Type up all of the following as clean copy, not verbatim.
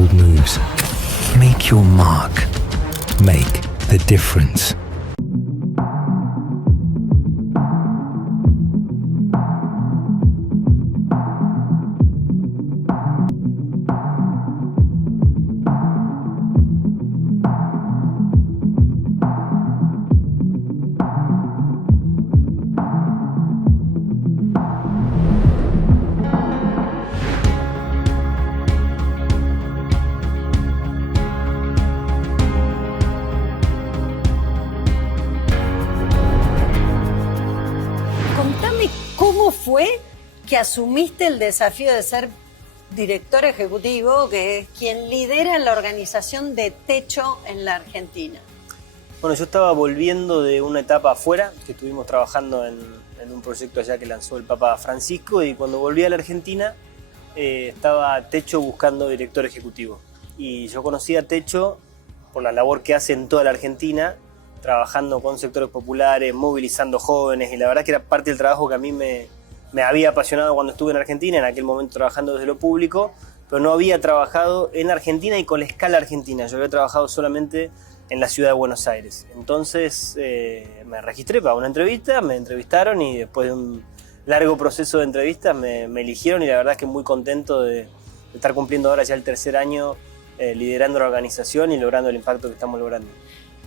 bold moves. Make your mark. Make the difference. Contame cómo fue que asumiste el desafío de ser director ejecutivo, que es quien lidera la organización de Techo en la Argentina. Bueno, yo estaba volviendo de una etapa afuera, que estuvimos trabajando en un proyecto allá que lanzó el Papa Francisco, y cuando volví a la Argentina estaba Techo buscando director ejecutivo. Y yo conocí a Techo por la labor que hace en toda la Argentina, trabajando con sectores populares, movilizando jóvenes, y la verdad que era parte del trabajo que a mí me había apasionado cuando estuve en Argentina, en aquel momento trabajando desde lo público, pero no había trabajado en Argentina y con la escala argentina. Yo había trabajado solamente en la ciudad de Buenos Aires. Entonces me registré para una entrevista, me entrevistaron y después de un largo proceso de entrevistas me eligieron, y la verdad es que muy contento de estar cumpliendo ahora ya el tercer año liderando la organización y logrando el impacto que estamos logrando.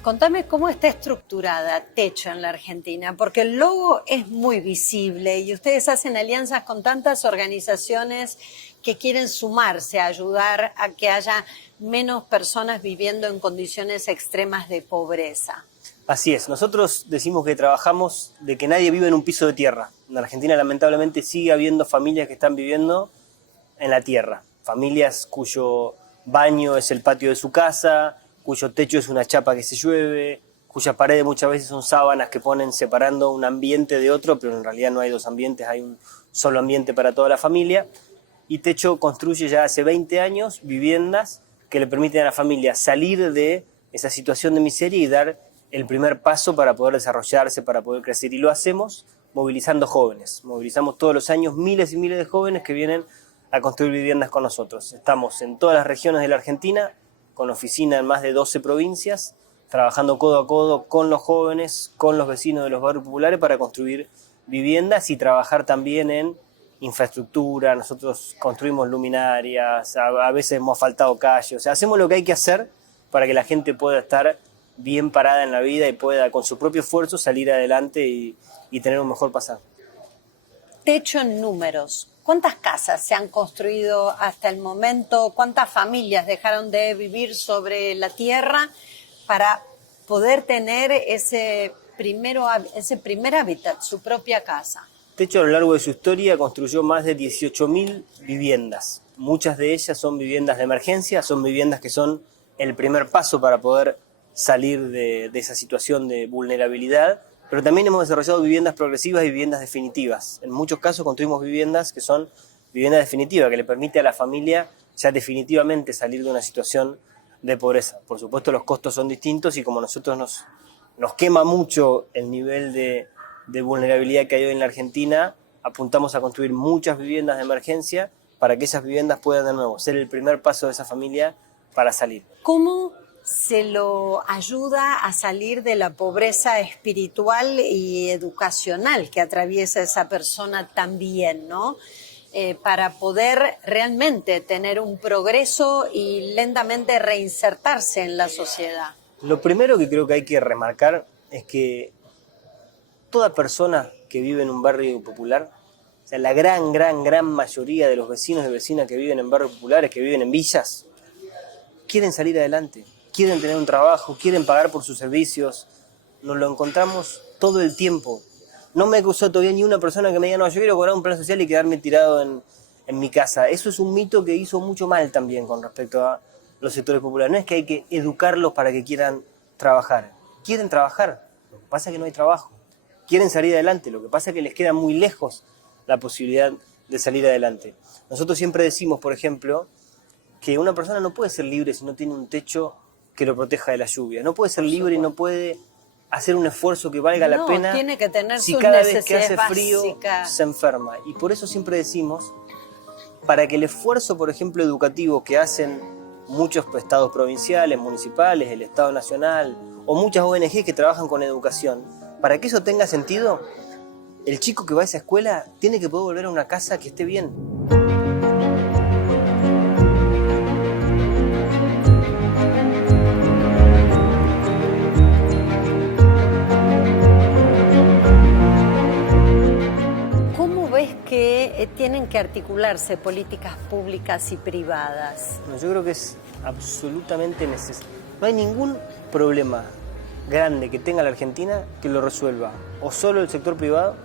Contame cómo está estructurada Techo en la Argentina, porque el logo es muy visible y ustedes hacen alianzas con tantas organizaciones que quieren sumarse a ayudar a que haya menos personas viviendo en condiciones extremas de pobreza. Así es, nosotros decimos que trabajamos de que nadie vive en un piso de tierra. En Argentina lamentablemente sigue habiendo familias que están viviendo en la tierra, familias cuyo baño es el patio de su casa, cuyo techo es una chapa que se llueve, cuyas paredes muchas veces son sábanas que ponen separando un ambiente de otro, pero en realidad no hay dos ambientes, hay un solo ambiente para toda la familia. Y Techo construye ya hace 20 años viviendas que le permiten a la familia salir de esa situación de miseria y dar el primer paso para poder desarrollarse, para poder crecer. Y lo hacemos movilizando jóvenes. Movilizamos todos los años miles y miles de jóvenes que vienen a construir viviendas con nosotros. Estamos en todas las regiones de la Argentina, con oficina en más de 12 provincias, trabajando codo a codo con los jóvenes, con los vecinos de los barrios populares para construir viviendas y trabajar también en infraestructura. Nosotros construimos luminarias, a veces hemos asfaltado calles, o sea, hacemos lo que hay que hacer para que la gente pueda estar bien parada en la vida y pueda con su propio esfuerzo salir adelante y tener un mejor pasado. Techo en números. ¿Cuántas casas se han construido hasta el momento? ¿Cuántas familias dejaron de vivir sobre la tierra para poder tener ese primer hábitat, su propia casa? Techo a lo largo de su historia construyó más de 18.000 viviendas. Muchas de ellas son viviendas de emergencia, son viviendas que son el primer paso para poder salir de esa situación de vulnerabilidad. Pero también hemos desarrollado viviendas progresivas y viviendas definitivas. En muchos casos construimos viviendas que son viviendas definitivas, que le permite a la familia ya definitivamente salir de una situación de pobreza. Por supuesto los costos son distintos y como a nosotros nos quema mucho el nivel de vulnerabilidad que hay hoy en la Argentina, apuntamos a construir muchas viviendas de emergencia para que esas viviendas puedan de nuevo ser el primer paso de esa familia para salir. ¿Cómo se lo ayuda a salir de la pobreza espiritual y educacional que atraviesa esa persona también, ¿no? Para poder realmente tener un progreso y lentamente reinsertarse en la sociedad? Lo primero que creo que hay que remarcar es que toda persona que vive en un barrio popular, o sea, la gran mayoría de los vecinos y vecinas que viven en barrios populares, que viven en villas, quieren salir adelante, quieren tener un trabajo, quieren pagar por sus servicios. Nos lo encontramos todo el tiempo. No me cruzó todavía ni una persona que me diga, no, yo quiero cobrar un plan social y quedarme tirado en mi casa. Eso es un mito que hizo mucho mal también con respecto a los sectores populares. No es que hay que educarlos para que quieran trabajar. Quieren trabajar, lo que pasa es que no hay trabajo. Quieren salir adelante, lo que pasa es que les queda muy lejos la posibilidad de salir adelante. Nosotros siempre decimos, por ejemplo, que una persona no puede ser libre si no tiene un techo que lo proteja de la lluvia. No puede ser libre y no puede hacer un esfuerzo que valga la pena tiene que tener si sus cada vez que hace necesidades frío básicas. se enferma. Y por eso siempre decimos, para que el esfuerzo, por ejemplo, educativo que hacen muchos estados provinciales, municipales, el Estado Nacional o muchas ONG que trabajan con educación. Para que eso tenga sentido, el chico que va a esa escuela tiene que poder volver a una casa que esté bien. ¿Cómo ves que tienen que articularse políticas públicas y privadas? Bueno, yo creo que es absolutamente necesario. No hay ningún problema grande que tenga la Argentina que lo resuelva o solo el sector privado,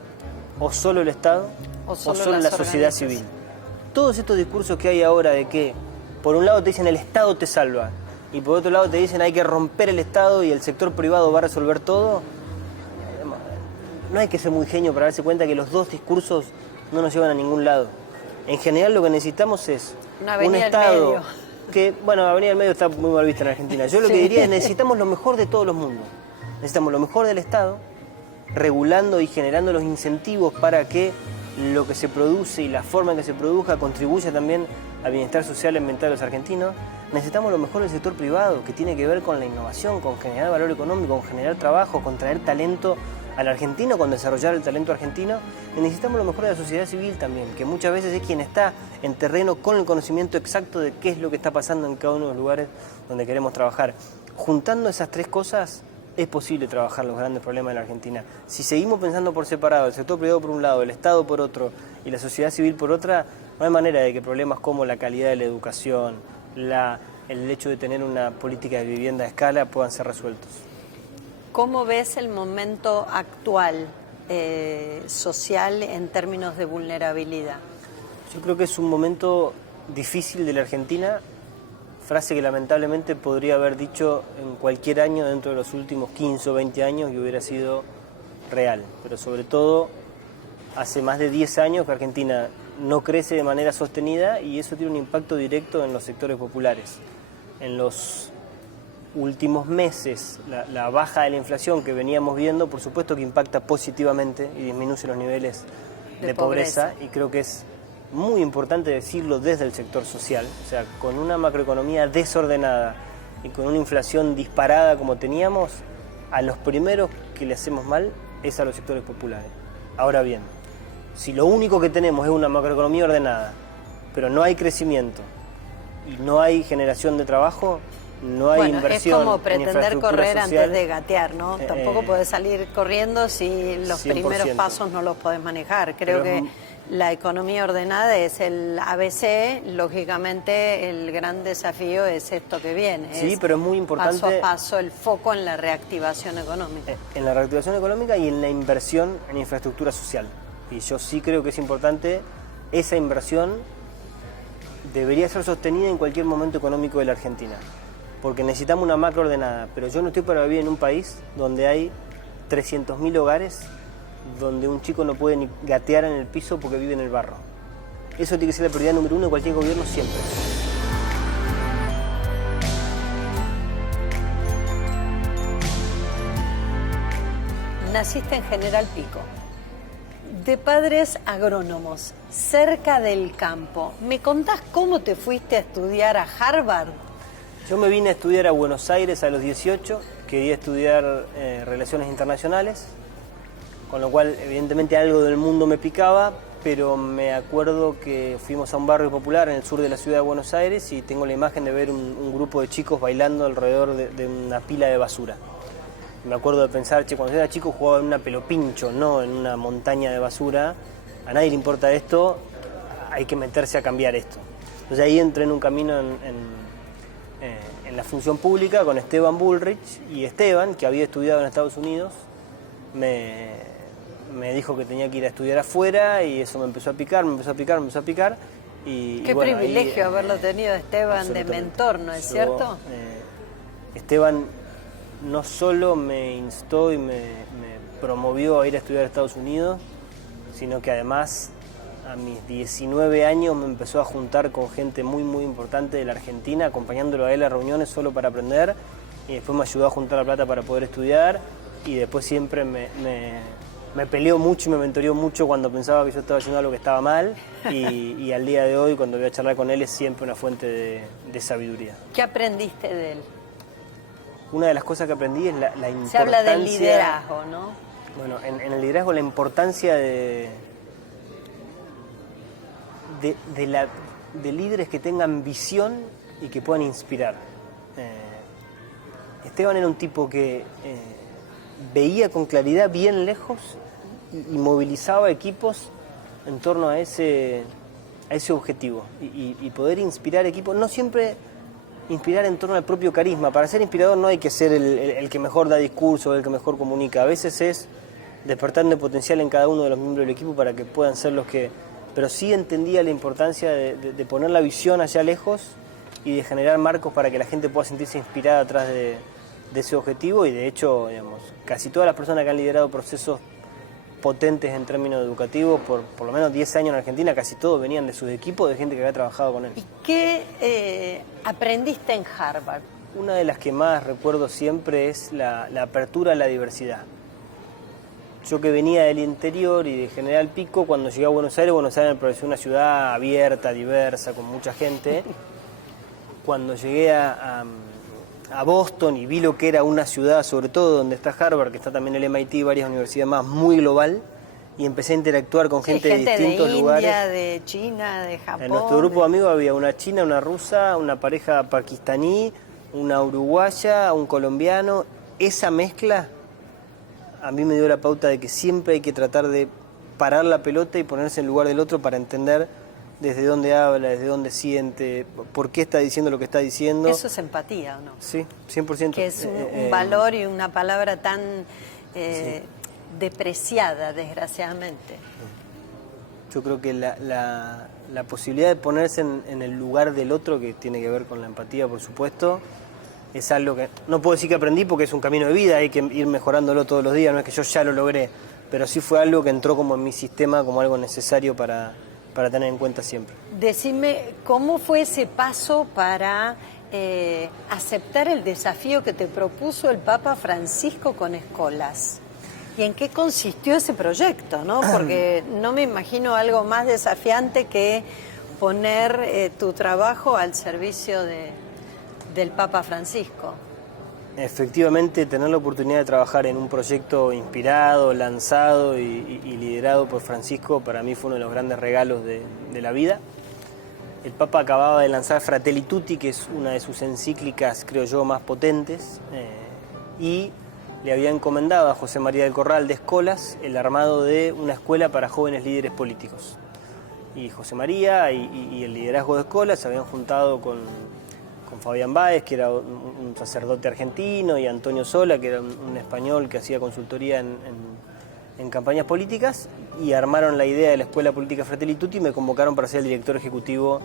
o solo el Estado, o solo la sociedad civil. Todos estos discursos que hay ahora de que por un lado te dicen el Estado te salva y por otro lado te dicen hay que romper el Estado y el sector privado va a resolver todo, no hay que ser muy genio para darse cuenta que los dos discursos no nos llevan a ningún lado. En general lo que necesitamos es un Estado que, bueno, la avenida del medio está muy mal vista en Argentina. Yo lo que diría es necesitamos lo mejor de todos los mundos. Necesitamos lo mejor del Estado, regulando y generando los incentivos para que lo que se produce y la forma en que se produzca contribuya también al bienestar social y ambiental de los argentinos. Necesitamos lo mejor del sector privado, que tiene que ver con la innovación, con generar valor económico, con generar trabajo, con traer talento al argentino, con desarrollar el talento argentino. Y necesitamos lo mejor de la sociedad civil también, que muchas veces es quien está en terreno con el conocimiento exacto de qué es lo que está pasando en cada uno de los lugares donde queremos trabajar. Juntando esas tres cosas, es posible trabajar los grandes problemas de la Argentina. Si seguimos pensando por separado, el sector privado por un lado, el Estado por otro y la sociedad civil por otra, no hay manera de que problemas como la calidad de la educación, el hecho de tener una política de vivienda a escala puedan ser resueltos. ¿Cómo ves el momento actual social en términos de vulnerabilidad? Yo creo que es un momento difícil de la Argentina, frase que lamentablemente podría haber dicho en cualquier año dentro de los últimos 15 o 20 años y hubiera sido real. Pero sobre todo hace más de 10 años que Argentina no crece de manera sostenida y eso tiene un impacto directo en los sectores populares. En los últimos meses, la baja de la inflación que veníamos viendo, por supuesto que impacta positivamente y disminuye los niveles de pobreza y creo que es muy importante decirlo desde el sector social, o sea, con una macroeconomía desordenada y con una inflación disparada como teníamos, a los primeros que le hacemos mal es a los sectores populares. Ahora bien, si lo único que tenemos es una macroeconomía ordenada, pero no hay crecimiento y no hay generación de trabajo, no hay inversión. Es como pretender correr social, antes de gatear, ¿no? Tampoco podés salir corriendo si los 100%. Primeros pasos no los podés manejar. Creo que la economía ordenada es el ABC, lógicamente el gran desafío es esto que viene. Sí, pero es muy importante. Paso a paso el foco en la reactivación económica. En la reactivación económica y en la inversión en infraestructura social. Y yo sí creo que es importante, esa inversión debería ser sostenida en cualquier momento económico de la Argentina. Porque necesitamos una macro ordenada, pero yo no estoy para vivir en un país donde hay 300.000 hogares donde un chico no puede ni gatear en el piso porque vive en el barro. Eso tiene que ser la prioridad número uno de cualquier gobierno siempre. Naciste en General Pico, de padres agrónomos, cerca del campo. ¿Me contás cómo te fuiste a estudiar a Harvard? Yo me vine a estudiar a Buenos Aires a los 18, quería estudiar Relaciones Internacionales, con lo cual evidentemente algo del mundo me picaba, pero me acuerdo que fuimos a un barrio popular en el sur de la ciudad de Buenos Aires y tengo la imagen de ver un grupo de chicos bailando alrededor de una pila de basura. Me acuerdo de pensar, cuando yo era chico jugaba en una pelopincho, no en una montaña de basura, a nadie le importa esto, hay que meterse a cambiar esto. Entonces ahí entré en un camino en la función pública con Esteban Bullrich, y Esteban, que había estudiado en Estados Unidos, me dijo que tenía que ir a estudiar afuera y eso me empezó a picar. Y, Qué bueno, privilegio haberlo tenido Esteban de mentor, ¿no es cierto? Esteban no solo me instó y me promovió a ir a estudiar a Estados Unidos, sino que además a mis 19 años me empezó a juntar con gente muy muy importante de la Argentina, acompañándolo a él a reuniones solo para aprender, y después me ayudó a juntar la plata para poder estudiar, y después siempre me me peleó mucho y me mentoreó mucho cuando pensaba que yo estaba haciendo algo que estaba mal y al día de hoy, cuando voy a charlar con él, es siempre una fuente de sabiduría. ¿Qué aprendiste de él? Una de las cosas que aprendí es la importancia... Se habla del liderazgo, ¿no? Bueno, en el liderazgo la importancia de líderes que tengan visión y que puedan inspirar. Esteban era un tipo que veía con claridad bien lejos y movilizaba equipos en torno a ese objetivo y poder inspirar equipos, no siempre inspirar en torno al propio carisma. Para ser inspirador no hay que ser el que mejor da discurso, el que mejor comunica. A veces es despertando el potencial en cada uno de los miembros del equipo para que puedan ser los que... Pero sí entendía la importancia de poner la visión allá lejos y de generar marcos para que la gente pueda sentirse inspirada atrás de ese objetivo. Y de hecho, digamos, casi todas las personas que han liderado procesos potentes en términos educativos por lo menos 10 años en Argentina, casi todos venían de sus equipos, de gente que había trabajado con él. ¿Y qué aprendiste en Harvard? Una de las que más recuerdo siempre es la apertura a la diversidad. Yo que venía del interior y de General Pico, cuando llegué a Buenos Aires me pareció una ciudad abierta, diversa, con mucha gente. Cuando llegué a Boston y vi lo que era una ciudad, sobre todo donde está Harvard, que está también el MIT, varias universidades más, muy global, y empecé a interactuar con gente de distintos lugares. De India, de China, de Japón. En nuestro grupo de amigos había una china, una rusa, una pareja pakistaní, una uruguaya, un colombiano. Esa mezcla a mí me dio la pauta de que siempre hay que tratar de parar la pelota y ponerse en lugar del otro para entender desde dónde habla, desde dónde siente, por qué está diciendo lo que está diciendo. Eso es empatía, ¿o no? Sí, 100%. Que es un valor y una palabra tan depreciada, desgraciadamente. Yo creo que la posibilidad de ponerse en el lugar del otro, que tiene que ver con la empatía, por supuesto, es algo que no puedo decir que aprendí porque es un camino de vida, hay que ir mejorándolo todos los días, no es que yo ya lo logré, pero sí fue algo que entró como en mi sistema, como algo necesario para tener en cuenta siempre. Decime, ¿cómo fue ese paso para aceptar el desafío que te propuso el Papa Francisco con Escolas? ¿Y en qué consistió ese proyecto, no? Porque no me imagino algo más desafiante que poner tu trabajo al servicio del Papa Francisco. Efectivamente, tener la oportunidad de trabajar en un proyecto inspirado, lanzado y liderado por Francisco, para mí fue uno de los grandes regalos de la vida. El Papa acababa de lanzar Fratelli Tutti, que es una de sus encíclicas, creo yo, más potentes, y le había encomendado a José María del Corral de Escolas el armado de una escuela para jóvenes líderes políticos. Y José María y el liderazgo de Escolas se habían juntado con Fabián Báez, que era un sacerdote argentino, y Antonio Sola, que era un español que hacía consultoría en campañas políticas, y armaron la idea de la Escuela Política Fratelli Tutti y me convocaron para ser el director ejecutivo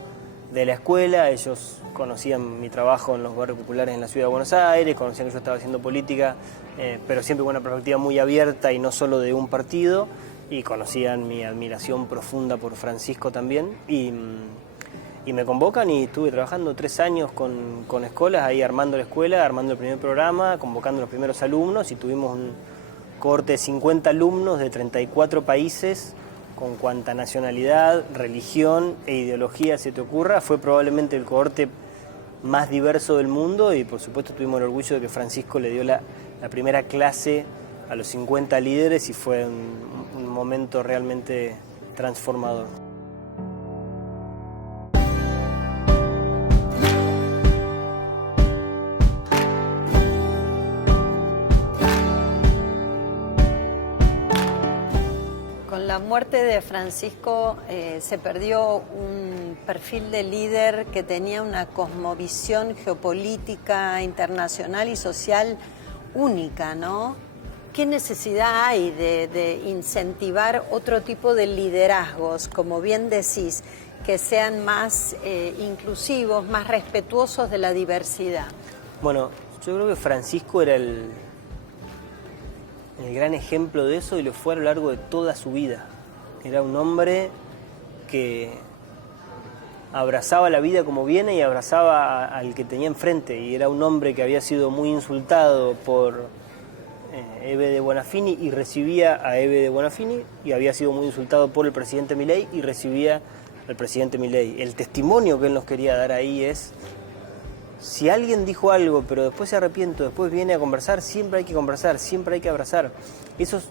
de la escuela. Ellos conocían mi trabajo en los barrios populares en la ciudad de Buenos Aires, conocían que yo estaba haciendo política, pero siempre con una perspectiva muy abierta y no solo de un partido, y conocían mi admiración profunda por Francisco también, y me convocan y estuve trabajando 3 años con Escolas, ahí armando la escuela, armando el primer programa, convocando a los primeros alumnos, y tuvimos un cohorte de 50 alumnos de 34 países, con cuanta nacionalidad, religión e ideología se te ocurra. Fue probablemente el cohorte más diverso del mundo, y por supuesto tuvimos el orgullo de que Francisco le dio la primera clase a los 50 líderes, y fue un momento realmente transformador. Con la muerte de Francisco se perdió un perfil de líder que tenía una cosmovisión geopolítica, internacional y social única, ¿no? ¿Qué necesidad hay de incentivar otro tipo de liderazgos, como bien decís, que sean más inclusivos, más respetuosos de la diversidad? Bueno, yo creo que Francisco era el gran ejemplo de eso, y lo fue a lo largo de toda su vida. Era un hombre que abrazaba la vida como viene y abrazaba al que tenía enfrente, y era un hombre que había sido muy insultado por Ebe de Bonafini y recibía a Ebe de Bonafini, y había sido muy insultado por el presidente Milei y recibía al presidente Milei. El testimonio que él nos quería dar ahí es: si alguien dijo algo pero después se arrepiente, después viene a conversar, siempre hay que conversar, siempre hay que abrazar. Eso es,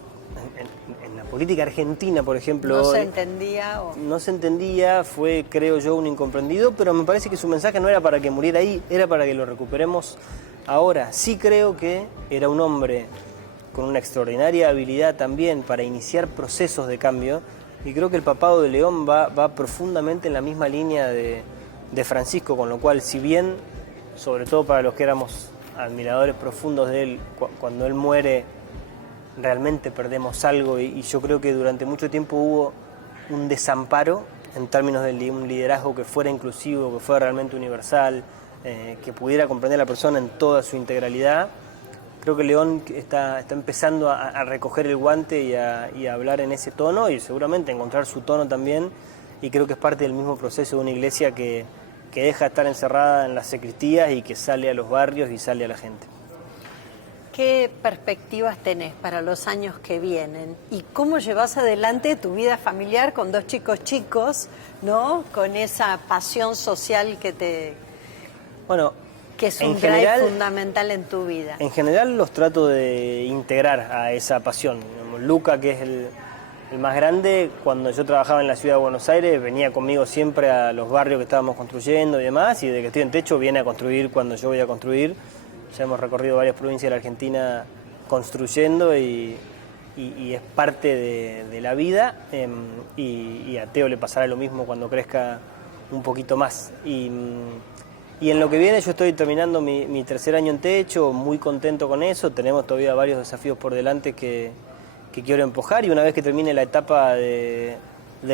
en la política argentina, por ejemplo, No se entendía. no se entendía, fue, creo yo, un incomprendido, pero me parece que su mensaje no era para que muriera ahí, era para que lo recuperemos ahora. Sí creo que era un hombre con una extraordinaria habilidad también para iniciar procesos de cambio, y creo que el papado de León va profundamente en la misma línea de Francisco, con lo cual, si bien, sobre todo para los que éramos admiradores profundos de él, cuando él muere realmente perdemos algo, y yo creo que durante mucho tiempo hubo un desamparo en términos de un liderazgo que fuera inclusivo, que fuera realmente universal, que pudiera comprender a la persona en toda su integralidad. Creo que León está empezando a recoger el guante y a hablar en ese tono, y seguramente encontrar su tono también, y creo que es parte del mismo proceso de una iglesia que deja de estar encerrada en las sacristías y que sale a los barrios y sale a la gente. ¿Qué perspectivas tenés para los años que vienen? ¿Y cómo llevas adelante tu vida familiar con 2 chicos, ¿no? Con esa pasión social que es un drive fundamental en tu vida. En general los trato de integrar a esa pasión. Luca, que es el más grande, cuando yo trabajaba en la ciudad de Buenos Aires, venía conmigo siempre a los barrios que estábamos construyendo y demás, y desde que estoy en Techo viene a construir cuando yo voy a construir. Ya hemos recorrido varias provincias de la Argentina construyendo, y es parte de la vida, y a Teo le pasará lo mismo cuando crezca un poquito más. Y en lo que viene, yo estoy terminando mi 3er año en Techo, muy contento con eso. Tenemos todavía varios desafíos por delante que quiero empujar, y una vez que termine la etapa de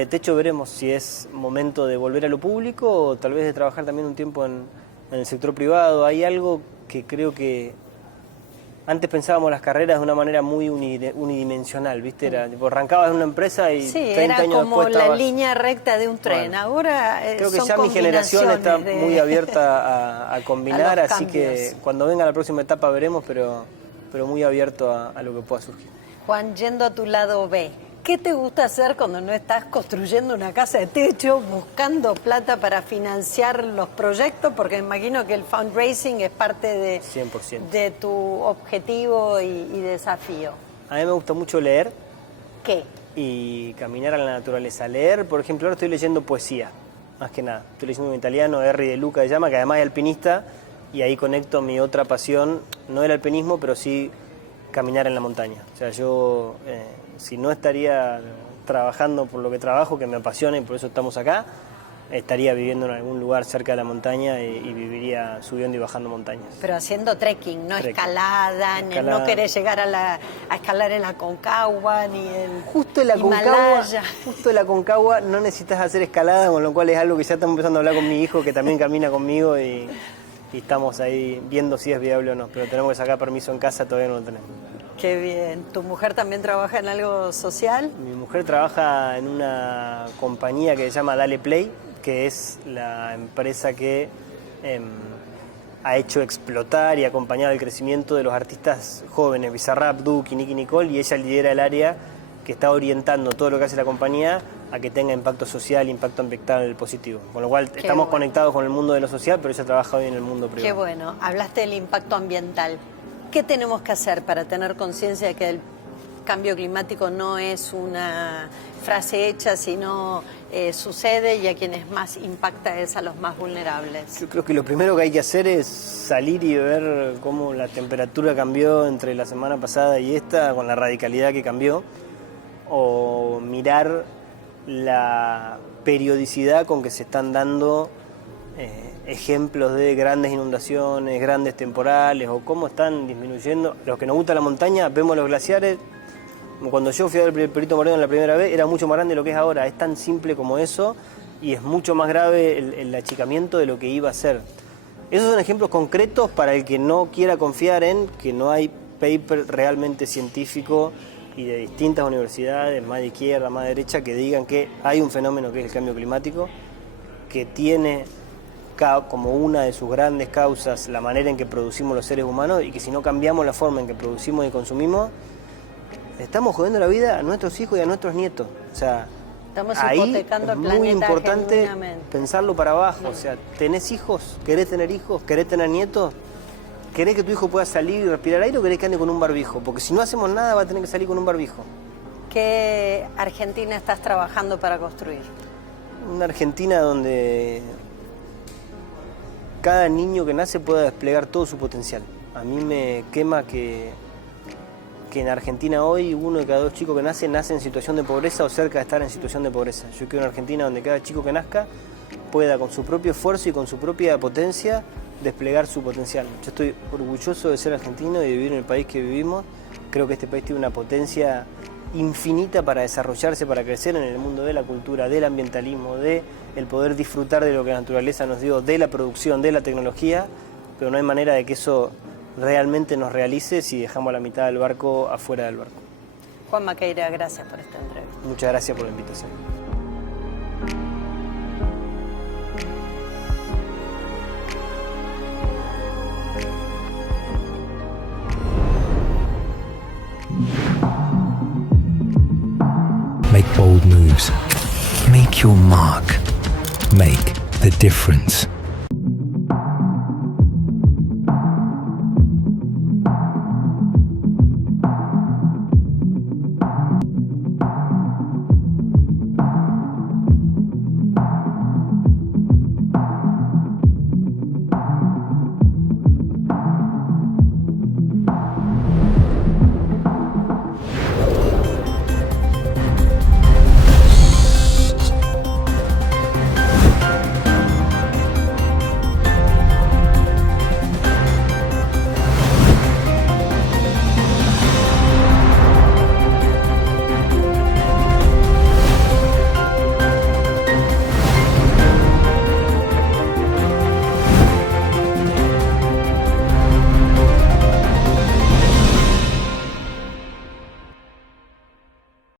Techo veremos si es momento de volver a lo público o tal vez de trabajar también un tiempo en el sector privado. Hay algo que creo que antes pensábamos las carreras de una manera muy unidimensional, ¿viste? Era, tipo, arrancabas en una empresa y 30 años era como después la estabas... línea recta de un tren. Bueno, ahora creo que son ya mi generación está combinaciones muy abierta a combinar, a los así que cambios. cuando venga la próxima etapa veremos, pero muy abierto a lo que pueda surgir. Juan, yendo a tu lado B, ¿qué te gusta hacer cuando no estás construyendo una casa de techo, buscando plata para financiar los proyectos? Porque me imagino que el fundraising es parte de 100%. de tu objetivo y desafío. A mí me gusta mucho leer ¿Qué? y caminar a la naturaleza. Leer, por ejemplo, ahora estoy leyendo poesía, más que nada. Estoy leyendo un italiano, Henry de Luca se llama, que además es alpinista, y ahí conecto mi otra pasión, no el alpinismo, pero sí caminar en la montaña. O sea, yo... si no estaría trabajando por lo que trabajo, que me apasiona y por eso estamos acá, estaría viviendo en algún lugar cerca de la montaña y viviría subiendo y bajando montañas. Pero haciendo trekking, no Trekking. Escalada, no querés llegar a escalar en la Concagua, ni en Justo en la Himalaya. justo en la Concagua no necesitas hacer escalada, con lo cual es algo que ya estamos empezando a hablar con mi hijo, que también camina conmigo, y estamos ahí viendo si es viable o no, pero tenemos que sacar permiso en casa, todavía no lo tenemos. Qué bien. ¿Tu mujer también trabaja en algo social? Mi mujer trabaja en una compañía que se llama Dale Play, que es la empresa que ha hecho explotar y acompañado el crecimiento de los artistas jóvenes, Bizarrap, Duki, Nicki Nicole, y ella lidera el área que está orientando todo lo que hace la compañía a que tenga impacto social, impacto ambiental positivo. Con lo cual estamos conectados con el mundo de lo social, pero ella trabaja hoy en el mundo privado. Qué bueno. Hablaste del impacto ambiental. ¿Qué tenemos que hacer para tener conciencia de que el cambio climático no es una frase hecha, sino sucede, y a quienes más impacta es a los más vulnerables? Yo creo que lo primero que hay que hacer es salir y ver cómo la temperatura cambió entre la semana pasada y esta, con la radicalidad que cambió, o mirar la periodicidad con que se están dando ejemplos de grandes inundaciones, grandes temporales, o cómo están disminuyendo. Los que nos gusta la montaña, vemos los glaciares. Cuando yo fui a ver el Perito Moreno la primera vez, era mucho más grande de lo que es ahora. Es tan simple como eso, y es mucho más grave el achicamiento de lo que iba a ser. Esos son ejemplos concretos para el que no quiera confiar en que no hay paper realmente científico y de distintas universidades, más de izquierda, más de derecha, que digan que hay un fenómeno que es el cambio climático, que tiene como una de sus grandes causas la manera en que producimos los seres humanos, y que si no cambiamos la forma en que producimos y consumimos, estamos jodiendo la vida a nuestros hijos y a nuestros nietos. O sea, Estamos ahí hipotecando es el muy planeta importante genuinamente. pensarlo para abajo. O sea, ¿tenés hijos? ¿Querés tener hijos? ¿Querés tener nietos? ¿Querés que tu hijo pueda salir y respirar aire o querés que ande con un barbijo? Porque si no hacemos nada va a tener que salir con un barbijo. ¿Qué Argentina estás trabajando para construir? Una Argentina donde cada niño que nace pueda desplegar todo su potencial. A mí me quema que en Argentina hoy 1 de cada 2 chicos que nace en situación de pobreza o cerca de estar en situación de pobreza. Yo quiero una Argentina donde cada chico que nazca pueda con su propio esfuerzo y con su propia potencia desplegar su potencial. Yo estoy orgulloso de ser argentino y de vivir en el país que vivimos. Creo que este país tiene una potencia infinita para desarrollarse, para crecer en el mundo de la cultura, del ambientalismo, de el poder disfrutar de lo que la naturaleza nos dio, de la producción, de la tecnología, pero no hay manera de que eso realmente nos realice si dejamos la mitad del barco afuera del barco. Juan Maqueira, gracias por esta entrevista. Muchas gracias por la invitación. Make bold moves. Make your mark. Make the difference.